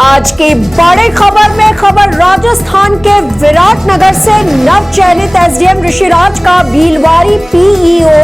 आज की बड़ी खबर में खबर राजस्थान के विराटनगर से नवचयनित एसडीएम ऋषिराज का भीलवाड़ी पीईओ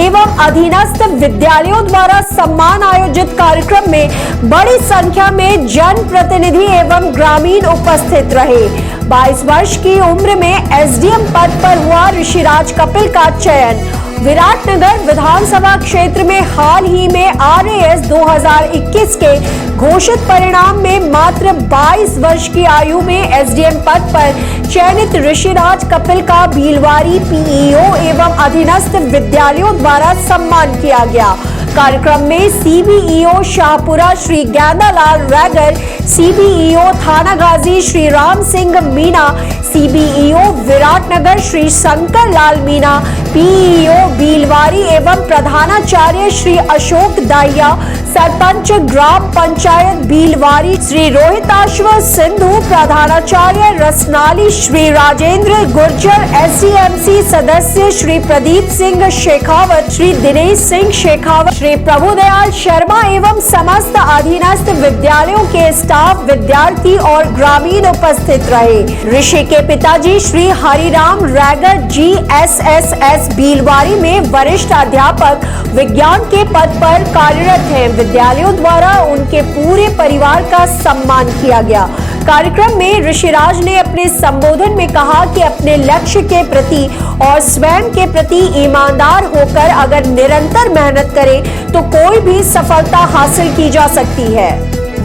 एवं अधीनस्थ विद्यालयों द्वारा सम्मान आयोजित कार्यक्रम में बड़ी संख्या में जनप्रतिनिधि एवं ग्रामीण उपस्थित रहे। 22 वर्ष की उम्र में एसडीएम पद पर हुआ ऋषिराज कपिल का चयन। विराटनगर विधानसभा क्षेत्र में हाल ही में आरएएस 2021 के घोषित परिणाम में मात्र 22 वर्ष की आयु में एसडीएम पद पर चयनित ऋषिराज कपिल का भीलवाड़ी पीईओ एवं अधीनस्थ विद्यालयों द्वारा सम्मान किया गया। कार्यक्रम में CBEO Shahpura Shri Gyanalal Raigar, CBEO Thanagazi Shri Ram Singh Meena, CBEO Viratnagar Shri Shankar Lal Meena, PEO Bhilwadi एवं प्रधानाचार्य श्री अशोक दाहिया, सरपंच ग्राम पंचायत भीलवाड़ी श्री रोहिताश्व सिंधु, प्रधानाचार्य रसनाली श्री राजेंद्र गुर्जर, एसडीएमसी सदस्य श्री प्रदीप सिंह शेखावत, श्री दिनेश सिंह शेखावत, श्री प्रभुदयाल शर्मा एवं समस्त अधीनस्थ विद्यालयों के स्टाफ, विद्यार्थी और ग्रामीण उपस्थित रहे। ऋषि के पिताजी श्री हरिराम रैगर जीएसएसएस भीलवाड़ी में वरिष्ठ अध्यापक विज्ञान के पद पर कार्यरत हैं। विद्यालयों द्वारा उनके पूरे परिवार का सम्मान किया गया। कार्यक्रम में ऋषिराज ने अपने संबोधन में कहा कि अपने लक्ष्य के प्रति और स्वयं के प्रति ईमानदार होकर अगर निरंतर मेहनत करें तो कोई भी सफलता हासिल की जा सकती है।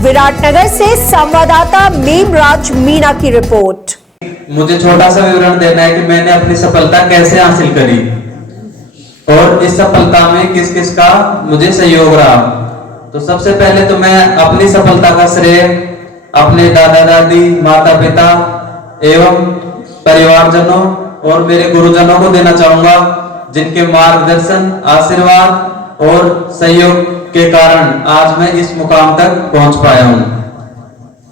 विराटनगर से संवाददाता मेमराज मीणा की रिपोर्ट। मुझे छोटा सा विवरण देना है कि मैंने अपनी सफलता कैसे हासिल करी और इस सफलता में किस किस का मुझे सहयोग रहा। तो सबसे पहले तो मैं अपनी सफलता का श्रेय अपने दादा दादी, माता पिता एवं परिवारजनों और मेरे गुरुजनों को देना चाहूंगा, जिनके मार्गदर्शन, आशीर्वाद और सहयोग के कारण आज मैं इस मुकाम तक पहुंच पाया हूं।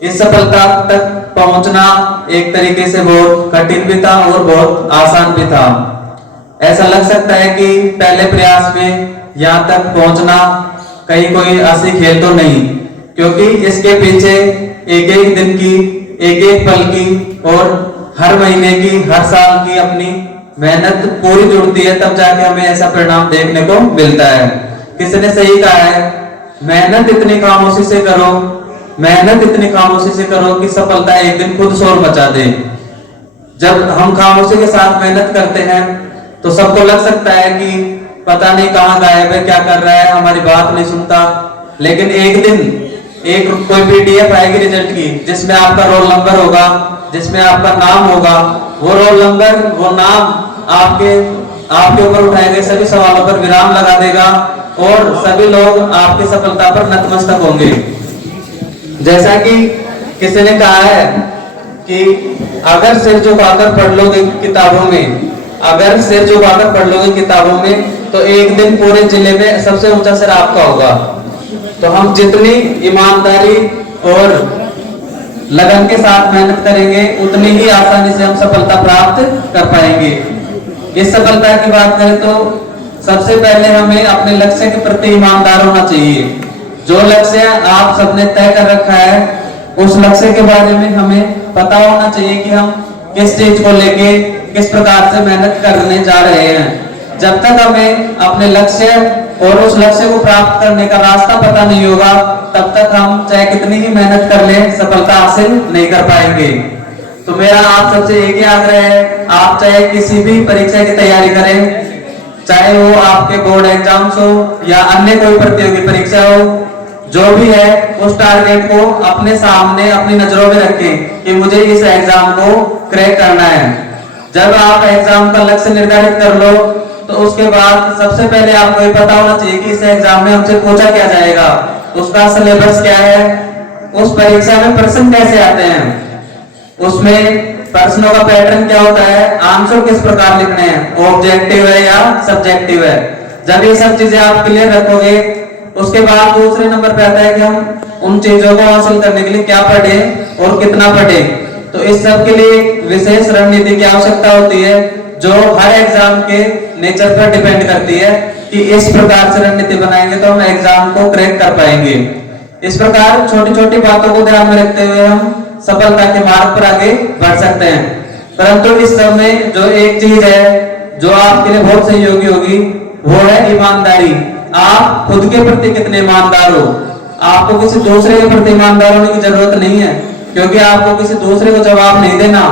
इस सफलता तक पहुंचना एक तरीके से बहुत कठिन भी था और बहुत आसान भी था। ऐसा लग सकता है कि पहले प्रयास में यहां तक पहुंचना कहीं कोई आसी खेल तो नहीं, क्योंकि इसके पीछे एक एक दिन की, एक एक पल की और हर महीने की, हर साल की अपनी मेहनत पूरी जुड़ती है, तब जाके हमें ऐसा परिणाम देखने को मिलता है। किसी ने सही कहा है, मेहनत इतनी खामोशी से करो, मेहनत इतनी खामोशी से करो कि सफलता एक दिन खुद शोर मचा दे। जब हम खामोशी के साथ मेहनत करते हैं तो सबको लग सकता है कि पता नहीं कहाँ गायब है, क्या कर रहा है, हमारी बात नहीं सुनता। लेकिन एक दिन एक कोई पीडीएफ आएगी रिजल्ट की, जिसमें आपका रोल नंबर होगा, जिसमें आपका नाम होगा। वो रोल नंबर, वो नाम आपके ऊपर उठाए गए सभी सवालों पर विराम लगा देगा और सभी लोग आपकी सफलता पर नतमस्तक होंगे। जैसा कि किसी ने कहा है कि अगर सिर झुकाकर पढ़ लोगे किताबों में, अगर सिर झुकाकर पढ़ लोगे किताबों में तो एक दिन पूरे जिले में सबसे ऊंचा सिर आपका होगा। तो हम जितनी ईमानदारी और लगन के साथ मेहनत करेंगे उतनी ही आसानी से हम सफलता प्राप्त कर पाएंगे। इस सफलता की बात करें तो सबसे पहले हमें अपने लक्ष्य के प्रति ईमानदार होना चाहिए। जो लक्ष्य आप सबने तय कर रखा है उस लक्ष्य के बारे में हमें पता होना चाहिए कि हम किस चीज को लेके किस प्रकार से मेहनत करने जा रहे हैं। जब तक हमें अपने लक्ष्य और उस लक्ष्य को प्राप्त करने का रास्ता पता नहीं होगा, तब तक हम चाहे कितनी ही मेहनत कर लें सफलता हासिल नहीं कर पाएंगे। तो मेरा आप सबसे एक ही आग्रह है, आप चाहे किसी भी परीक्षा की तैयारी करें, चाहे वो आपके बोर्ड एग्जाम्स हो या अन्य कोई प्रतियोगी परीक्षा हो, जो भी है उस टारगेट को अपने सामने अपनी नजरों में रखें कि मुझे इस एग्जाम को क्रैक करना है। जब आप एग्जाम का लक्ष्य निर्धारित कर लो तो उसके बाद सबसे पहले आपको ये पता होना चाहिए कि इस एग्जाम में हमसे पूछा क्या जाएगा, उसका सिलेबस क्या है, उस परीक्षा में प्रश्न कैसे आते हैं, उसमें प्रश्नों का पैटर्न क्या होता है, आंसर किस प्रकार लिखने हैं, ऑब्जेक्टिव है या सब्जेक्टिव है। जब ये सब चीजें आप क्लियर रखोगे उसके बाद दूसरे नंबर पे आता है कि हम उन चीजों को हासिल करने के लिए क्या पढ़े और कितना पढ़े। तो इस सब के लिए विशेष रणनीति की आवश्यकता होती है, जो हर एग्जाम के नेचर पर डिपेंड करती है कि इस प्रकार से रणनीति बनाएंगे तो हम एग्जाम को क्रैक कर पाएंगे। इस प्रकार छोटी छोटी बातों को ध्यान में रखते हुए हम सफलता के मार्ग पर आगे बढ़ सकते हैं। परंतु इस सब में जो एक चीज है जो आपके लिए बहुत सहयोगी होगी वो है ईमानदारी। आप खुद के प्रति कितने ईमानदार हो। आपको किसी दूसरे के प्रति ईमानदार होने की जरूरत नहीं है, क्योंकि आपको किसी दूसरे को जवाब नहीं देना,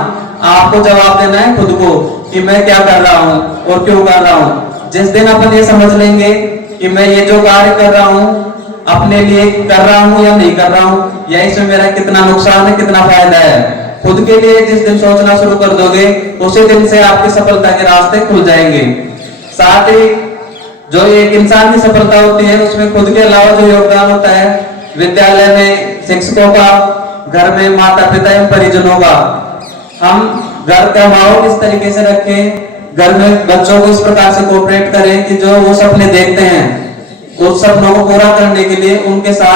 आपको जवाब देना है खुद को कि मैं क्या कर रहा हूँ और क्यों कर रहा हूँ। जिस दिन अपन ये समझ लेंगे कि मैं ये जो कार्य कर रहा हूँ अपने लिए कर रहा हूँ या नहीं कर रहा हूँ, या इसमें मेरा कितना नुकसान है कितना फायदा है, खुद के लिए जिस दिन सोचना शुरू कर दोगे उसी दिन से आपकी सफलता के रास्ते खुल जाएंगे। साथ ही जो एक इंसान की सफलता होती है उसमें खुद के अलावा जो योगदान होता है विद्यालय में शिक्षकों का, घर में माता पिता एवं परिजनों का। हम घर का माहौल इस तरीके से रखें, घर में बच्चों को इस प्रकार से कोऑपरेट करें कि जो वो सपने देखते हैं उस सपनों को पूरा करने के लिए उनके साथ